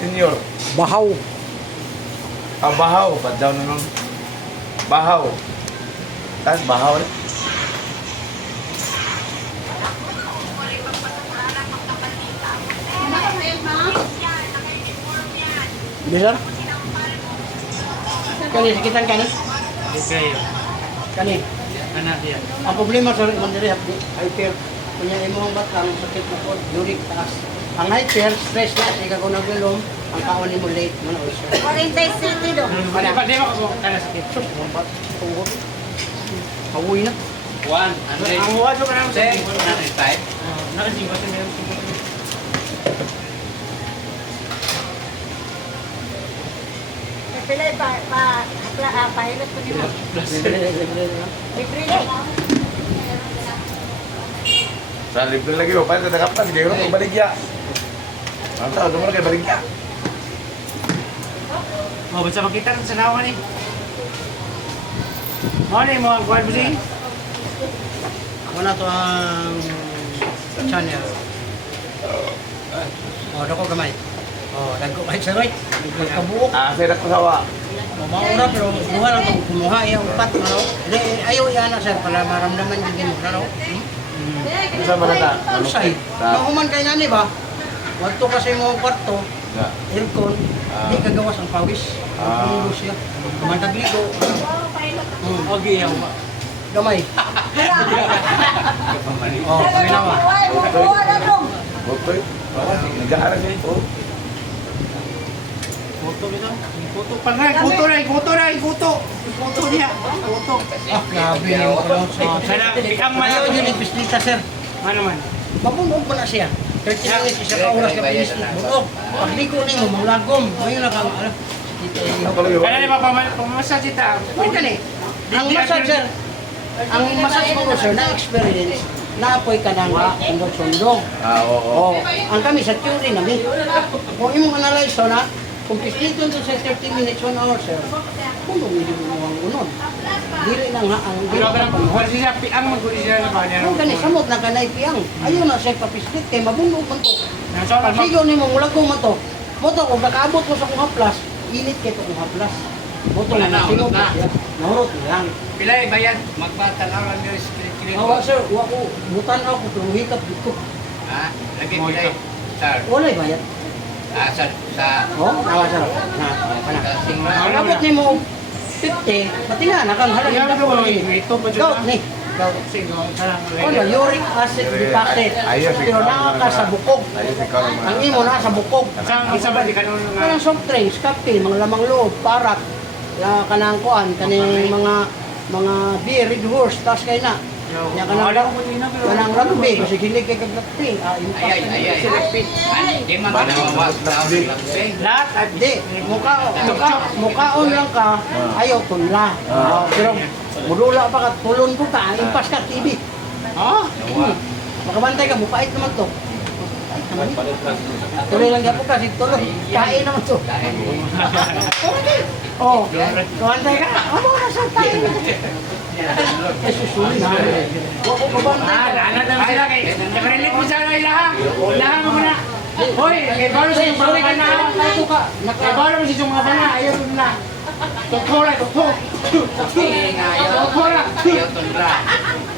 Senior. Bahaw. Ah, bahaw. Padyaw naman. Bahaw. Tapos bahaw rin. Bisa? Kani, sakitan kani? Okay. Kani. Anak dia. Ang problema sa mandiri hyper. Kunya imong batang sakit mo po, uric taas. Ang hyper, stress na, siya kung nagulong, ang kaon mo late, man o siya. 47 do. Di ba ko kana sakit? Sus, mampat, tungkol. Hawoy na. Juan, ang huwag ko na sa type. Nakasing ko sa meron. Pila pahilot ko nila. Libre na. Sa libre lagi mo. Paano tatakapan? Sige ko ng baligya. Ang tao, dumar kay baligya. Oh, basta makita sa nawan ni. Mo ni mo ang kuan mo si. Ako na to ang channel. O, dako gamay. O, dagko kahit sa right. Kabuok. Ah, saya nak kasawa. Maura pero kumuha lang itong kumuha yung upat. Ano? Ayaw yan na sir, para maramdaman yung mo. Ano? Isa man na. Ano sa'yo? Nahuman kayo nga ni ba? Wadto kasi mo kwarto, aircon, di kagawas ang pawis. Pulo siya. Mantagligo. Okay, yaw. Gamay. Oh, kami naman. Botoy. Nag-aaral niya ito. Foto bitaw. Foto pa na, foto na, foto na, foto. Foto niya. Foto. Ah, grabe yung kalong sa... Sana bigang Ayaw malayo yun yung pislita, sir. Ano man? Mabunog pa na siya. 30 minutes, isa ka oras ka pinislit. Bunog. Pagligo na yung manglagom. Ngayon na ka, ano? Kana ni ba pamamasad kita? Pwede ni. Ang massage, sir. Ang massage mo, sir, na-experience, naapoy ka ng sundong-sundong. Ah, oo. Oh, ang kami sa theory namin. Kung imong analyze na, kung pislito doon sa 30 minutes, 1 hour, sir, kung hindi mo ang unon. Dili na nga ang Pero ka na panahon. siya piang maguli siya na ba niya. Kung gani samot na kanay piyang, ayaw na siya papislit kay mabunog man to. Nasa pa Sigaw ni mong mulagong man to. Moto kung nakaabot ko sa kong haplas, init kay to kong haplas. Moto Wala na na, singot hulot na. na siya. Nahurot lang. Pilay bayad magpatanawan niyo spirit. Awa sir, wa ko butan ako pero hikap dito. Ha? Lagi pilay. Sir. Walay bayad. Sa Oh, awa sir. Na, kana. kasing Ang abot ni mo 50, pati nga nakang halang Yan ko ito pa Gout ni. Gout. Sigo sarang. Ano, uric acid deposit. Ayos, Pero nakaka sa bukog. Ayos, ikaw naman. Ang imo na sa bukog. Sang isa ba di kanon nga. Kanang soft drinks, kape, mga lamang loob, parak, kanang kuan, kaning mga beer, red horse, tas kay na. Ya kanang rugby, kasi hilig kay kaglapi. ay. Di man ka nawawas na Lahat Di, mukaon lang ka, ayaw tunla. Pero mudula pa ka, tulon ko ka, impas ka, TV. Oh, Makabantay ka, mupait naman to. Tuloy lang po kasi tuloy. Kain naman to. Oh, kabantay ka. Ano na sa tayo? Eh, susuli na. Wako kabantay ka. ana daw sila kay. Nakarelit mo sa ilaha. Ilaha mo muna. Hoy, kay baro sa Sorry ka mga na. bana. Ito ka. Kay baro mo sa mga bana, ayaw mo na. Tokora, tokora. Tokora. ayaw tundra.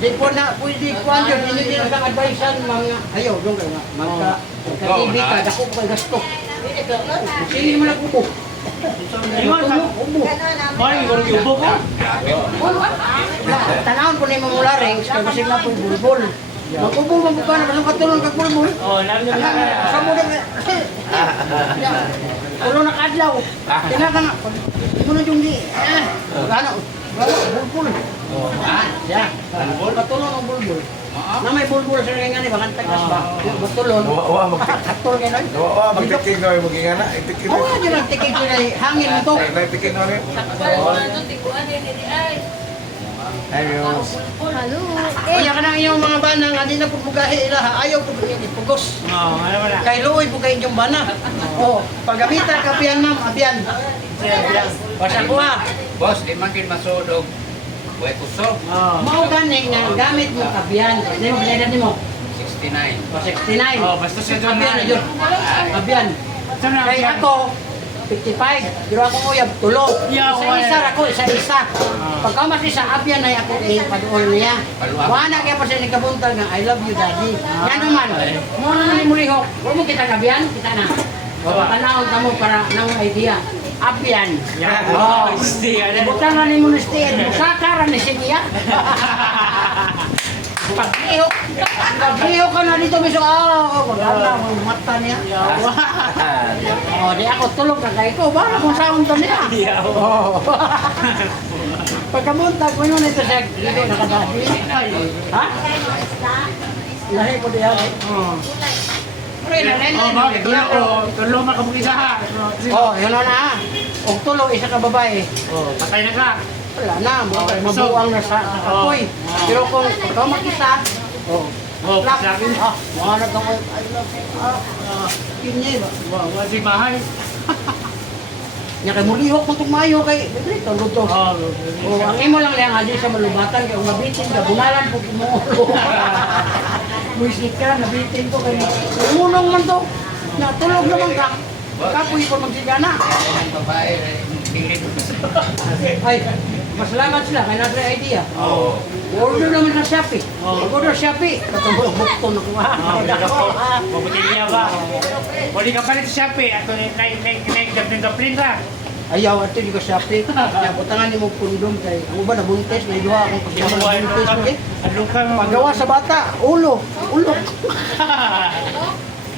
Di po na, pwede ko andyan. Hindi nila sa advisean mga, ayaw, doon ka nga. Magka-TV ka, dako ko kay gasto. Sige mo na kubo. Ingon sa Kubo. Hoy, guro yubo ko. Tanawon ko na yung mga larynx, kasi nga po bulbul. Magkubo mo ka na, kasi katulong kag bulbul. Oh, lalo na. Sa mo na, ulo na kadlaw. Tinaka na, ito na yung di, ano, bulbul. Siya, katulong ang bulbul. Na may bulbul sa nga ni, bakang tagas ba? Katulong. Wa Katulong nga na. magtiking na yung maging ana. Itiking Oo nga dyan ang tikig ko na hangin mo to. Itiking na rin. Ayos. Kaya ka na iyong mga bana nga di na po bugahe ilaha, ayaw po yung ipugos. Oh, ano wala. Kay luoy po kayo yung bana. Oo, paggamita ka piyan ma'am, abiyan. Basta ko ha. Boss, di man kin masudog. Buhay kusog. Oh. Mao gani nga gamit mo kabiyan. Di mo pinailan mo. 69. O 69. Oh, basta siya doon Abiyan na na. yun. Abiyan. Sana Kaya ako, 55. Pero ako uyab, tulo. Yeah, Isa-isa ako, isa-isa. Pagka mas isa, abyan na ako paduol niya. Wala kaya pa siya nagkabuntag nga, I love you, daddy. Yan naman. Muna naman yung mulihok. Huwag mo kita kabyan, kita na. Panahon ka mo para ng idea. Abyan. Oh. Butang na ni mo na stay. Musakaran ni siya. Pag-ihok ka na dito, miso, wala ang mata niya. Di ako tulog na kayo ko, para kung saan to niya. Pagkamuntag mo yun ito siya, dito nakadasi. Ha? Lahi ko diyan. tulo makabukisa ha. Yun na. Og tulo, isa ka babae. Patay na ka. Wala na, mabuang na sa kapoy. Pero kung ikaw mag-isa, plak. Mga nagkakot, I love you. Yun niya ba? Wala si Mahay. Nya kay mulihok mo mayo kay dito luto. Ang imo lang lang adi sa malubatan kay mabitin ka bunalan pug mo. Muisik ka nabitin ko kay unong man to. Natulog naman ka. Kapoy ko magsigana. Ay, masalamat sila kay nasa idea. Order naman sa Shopee. Order Shopee. Katong bukto na ko. Mabuti niya ba? Wali ka palit sa Shopee. Ato naik-gaplin ka. Ayaw ato di ko Shopee. Kaya butangan nimo kondom kay ang uban na buntes may duha akong kasama buntes. Paggawa sa bata, ulo.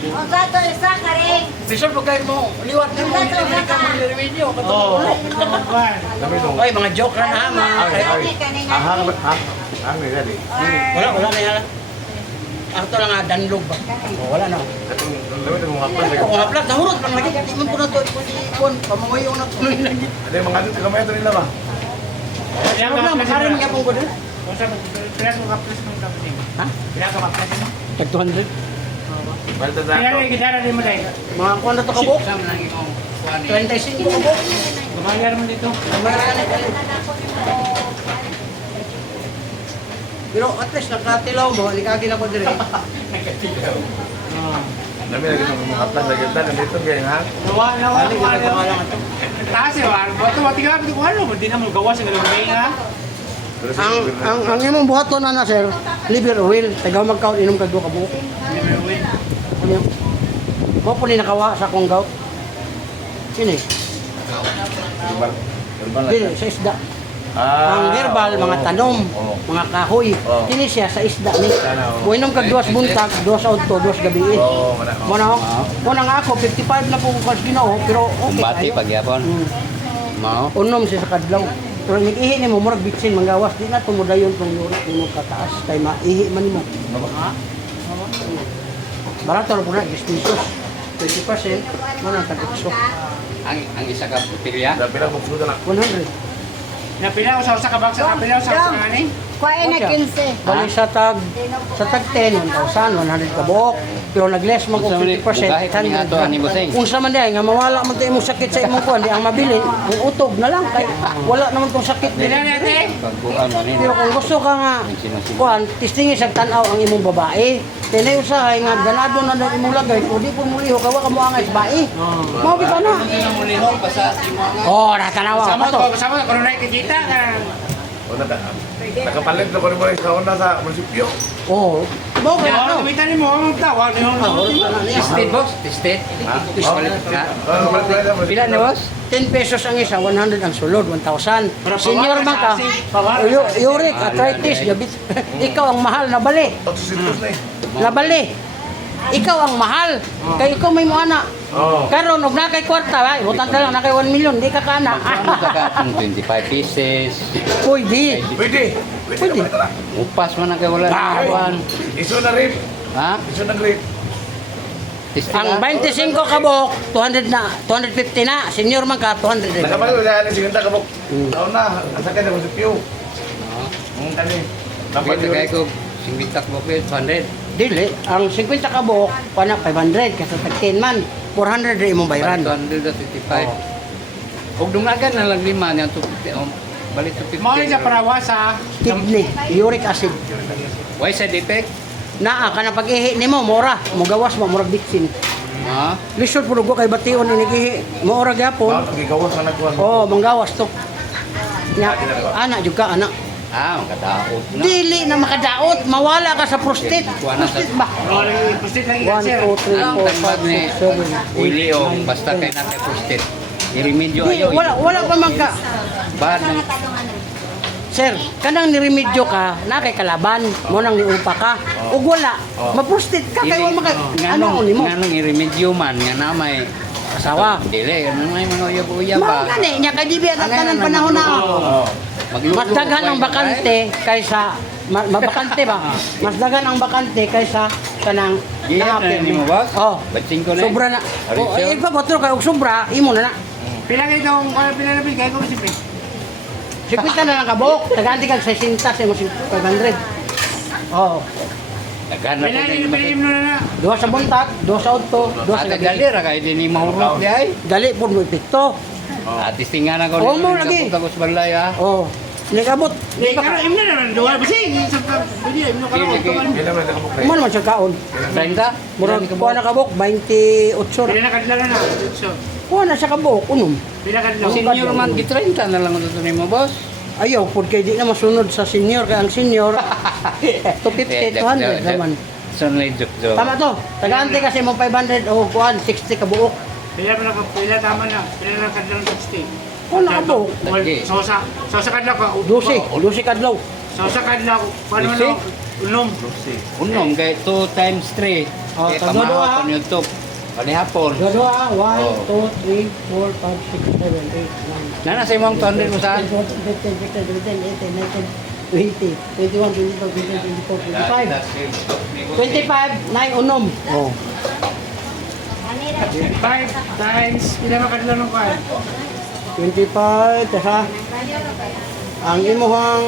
O gato isa ka rin. Bisod pag kayo mo, liwat na mo, hindi ka mo nire-video. Ay, mga joke lang ha, mga... Ang nila di. Wala na yan. Ito lang nga, danlog ba? Wala na. Dami na mga plan. Kung mga plug, nahurot lang lagi. Di man po na ito, ipon, pamangayaw na tuloy lagi. Ada mga ano, kamay ito nila ba? Huwag na, makari mga pong ko doon. Pila mo ka-plus ng company? Ha? Pila ka ma-plus mo? Tag 200. Balta Pila na yung gitara din mo dahil? Mga kuwan na ito kabok. Sama lang yung kuwan 35 kabok. Gumagar mo dito. Pero at least nakatilaw mo, likagin ako dire. Dami lagi ng mga plan lagi tan dito gaya ha. Nawa. Dali, kita ko lang ito. Taas eh, bato matiga ko ano, hindi na mo gawa sa galaway ha. Ang imong buhaton na sir, liver oil, tagaw magkaon inom kag duha ka buok. Ano? Mo po ni nakawa sa akong gout. Sini. Dili sa isda. Ang herbal mga tanom, mga kahoy. Kini siya sa isda ni. Buinom kag duwas buntag, duwas adto, duwas gabi. Mo na nga ako 55 na po kas Ginoo, pero okay. Bati pagyapon. Mao. Unom siya sa kadlaw. Pero nag-ihi ni mo, murag bitsin, manggawas, di na tumudayon tong yurik ni mo kataas, kay maihi man ni mo. Barato na po na, 10 pesos. 20%, mo na tag-utso. Ang isa ka pilya. Dami lang buksuda na. 100. Napila ko sa kabaksa, napila ko sa ngani. Kuwain na 15. Bali sa tag 10, 1,000, 100 ka buok. Pero nag-less man kung 50%, Bugahe kami nga to, ani Buseng. Kung sa man nga mawala man tayo imong sakit sa imong kuan, di ang mabili, ang utog na lang kay wala naman tong sakit. Dili natin. Pagbuan mo ni. Pero kung gusto ka nga kuan, tistingin sa tanaw ang imong babae. Tinay usahay nga ganado na daw imong lagay, kung di po muliho kawa ka mo angay sa bae. Mao kita na. Oh, natanawa Sama pa to. ko, sama ko na kita ka. O nakapalit na ko rin mo rin sa Honda sa munisipyo. Oh, mao Kaya kaya no. gamitan mo ang tawag ni Tested boss, tested. Pila na boss? 10 pesos ang isa, 100 ang sulod, 1,000. Senior man ka, uric, arthritis, diabetes. Ikaw ang mahal, nabali. Nabali. Ikaw ang mahal. Kaya ikaw may muana. Karon og na kay kwarta, ay utang ka lang na kay 1 million, di ka kana. Saka 25 pieces. Pwede. Pwede. Pwede. Upas man na kay wala na kuwan. Iso na rin. Ha? Iso na rin. Tested Ang 25 kabok, 200 na, 250 na. Senior man ka, 200 rin. Nakapalit ko sa sige ta kabok. Taon na, asakay na munisipyo. Ang tani. Pwede kay ko 50 mo 200. Dili, ang 50 kabok, pana 500 kasi tag 10 man. 400 rin imong bayaran. 255. Kung dungagan na lang 5 niya 250. Balik 250. Mo sa parawa sa Kidney, uric acid. Why side effect? Naa ka na pag-ihi nimo mura, mo gawas mo murag bitsin. Ha? Lisod po ko kay bation inigihi. Maura gyapon. Bakit gigawas na nagkuhan? Oh, manggawas to. Nya, anak juga anak. Ah, makadaot na. Dili na makadaot, mawala ka sa prostate. Kuha na sa- Prostate ba? Oh, proceed lang 1, sir. 2, 3, Ang 4, tagpad 5, ni 6, 7, 8, Willie o basta kay natin posted. I-remedyo Di, ayo. wala pa man ka. Bad ng Sir, kanang niremedyo ka, na kay kalaban, mo nang niupa ka. Ug wala, maprostate ka kay wala maka ano ni mo. nganong i-remedyo man nga na may Asawa. dili ano may mga uyab-uyab Mao ba. gani nya kay di biya Ano tanan naman, panahon na. Oo. Mas dagan ang bakante kaysa mabakante ba? Mas dagan ang bakante kaysa kanang Giyan na ni mo ba? Oh. Batsing ko na. Sobra na. Ari, Oh, sir. ipapatro kay og sobra, imo na na. Pila kayo itong pila na bigay ko si Pre. 50 na lang ka buok, taganti kag 60 sa mo 500. Oh, Daghan na Pila ko yung din. pilim na na. duha sa buntag, duha sa udto, duha sa Ate gabi. gali ra kay dinhi mahurot di ay. Dali po mo epekto. Atis tingan ako. Oo, mo lagi. Tapos balay ha. Oh, nikabot. Di ka im na naman duwa basing sa video im na Sige, sige. karon. Pila man nakabuk na Mo naman siya kaon. 30. Murag kuha na kabuk 28 Pila ra. na kadlaw na. So, Kuha na siya kabuk unom. pila kadlaw. Senior man gi 30 na lang ito ni mo boss. Ayaw, pud kay di na masunod sa senior kay ang senior 250 200 naman. Sunlay juk jo. Tama to. Tagaante kasi mo 500 o kuan 60 ka buok. Pila pa na pila tama na. Pila na kadlaw 60. Kuha na kabuk. Lagi. So sa kadlaw ka. 12 kadlaw. So kadlaw paano Lucy? no? Unom. Unom kay 2 times 3. Oh, Kay tama daw, ha? pamahaw on YouTube. Panihapon. Dua, 1, Oh. 2, 3, 4, 5, 6, 7, 8, 9. Nana sa imong 200 mo saan? 15, 16, 17, 18, 19, 20, 21, 22, 23, 24, 25. 25, 9 unom. Oh. 5 times pila na kadlaw ng kuan. 25, tasa. Ang imuhang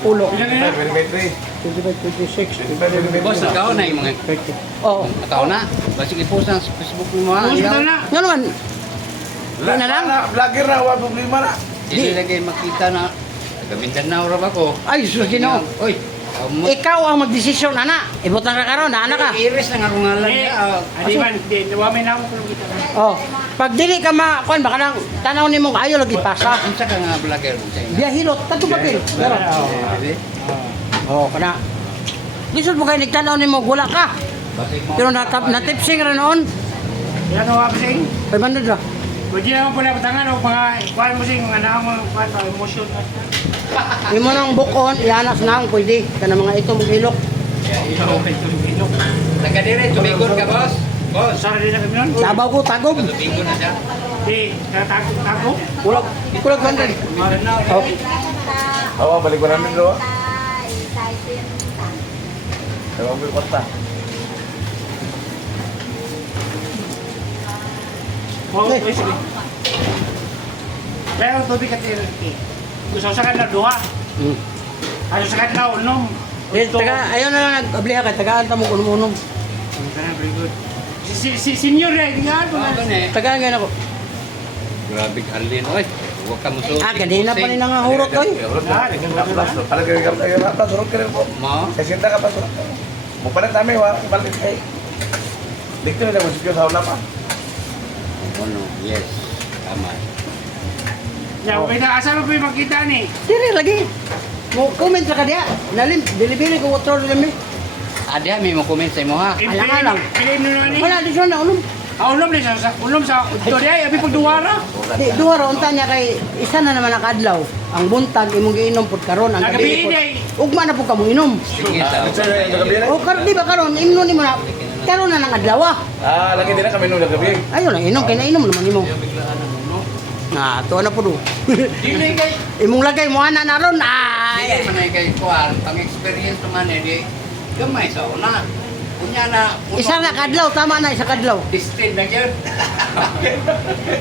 pulo. Pila na na? Perimetry. 25, 26, Boss, nagkaon na yung mga 30. Oo. nagkaon na. Basta i-post na sa Facebook mo ha. Puso na. Nga naman, Wala na lang. Vlogger na, wala problema na. Hindi lagi makita na. Taga-Mindanao ra ba ko? ay, sus, Ginoo. Oy, amo. Ikaw ang magdesisyon, ana. Ibutang ka karon, ana ka. Iris na nga kung ngalan Eh, niya. adi man, di nawamin na ako kung kita. Oh, pag dili ka kuan baka nang tanaw nimo ayo lagi pasa. Unsa ka nga vlogger mo sa ina? Biyahilot, tato ba bil? Oh, kana. Lisod mo kay nagtanaw nimo gula ka. Pero natipsing ra noon. Pila na wabasing. 500 ra. Pwede naman pala patangan o mga kuan mo sing mga naong mga kuan mga emosyon. Imo nang bukon, ianas na ang pwede. Kana mga ito maghilok. Taga-dire, tumigon ka boss. Boss, Sara din na kami nun. Sabaw ko tagog. tumigon na siya. Di, tago. Kulag 100. Oh. Oo, balik ko namin bro. Ewan ko yung kwarta. Oo, sige. Pero tubig ka tira. Gusto sa kanila duha. Mm. Ano sa kanila unom. Eh, ayo na lang nag-abliha ka, tagaan ta mo kuno-unom. Very good. Si senior eh, tingnan mo na. Ano eh? Tagaan nga nako. Grabe kalin. Oy, huwag ka muso. Ah, ganina pa ni nga hurot oy. Urot na. Pala kaya ka tayo na pa, surot ka rin po. Mo? Kasi sinta ka pa, surot ka. Mupalit namin, balik kay. Dito na lang, sa hawla pa. Ano? Yes. Tama. Ya, okay na. Asa mo po yung makita ni? Dili lagi. Mo comment ra ka diha. Nalim, dili ko water limi. Ada may mo comment sa imo ha. Alang-alang. Pilin mo na ni. Wala di siya na unom. Unom ni sa unom sa ito di ay abi pag duwara. Di duha ra unta niya kay isa na naman nakadlaw. Ang buntag imong giinom pud karon ang Nagabi gabi. ay. Ugma na pud kamo inom. Sige sa. Ito na yung gabi na. O karon di ba karon imno nimo na karon na nang adlaw. Ah, lagi din na kami nung gabi. Ayo na inom kay nainom naman imo. Na to na pud. Dili kay Imong lagay mo ana na ron. dili Ay. man ay kay kuan, pang experience naman eh di gamay sa una. Kunya na Isa na kadlaw tama na isa kadlaw. distinct na gyud.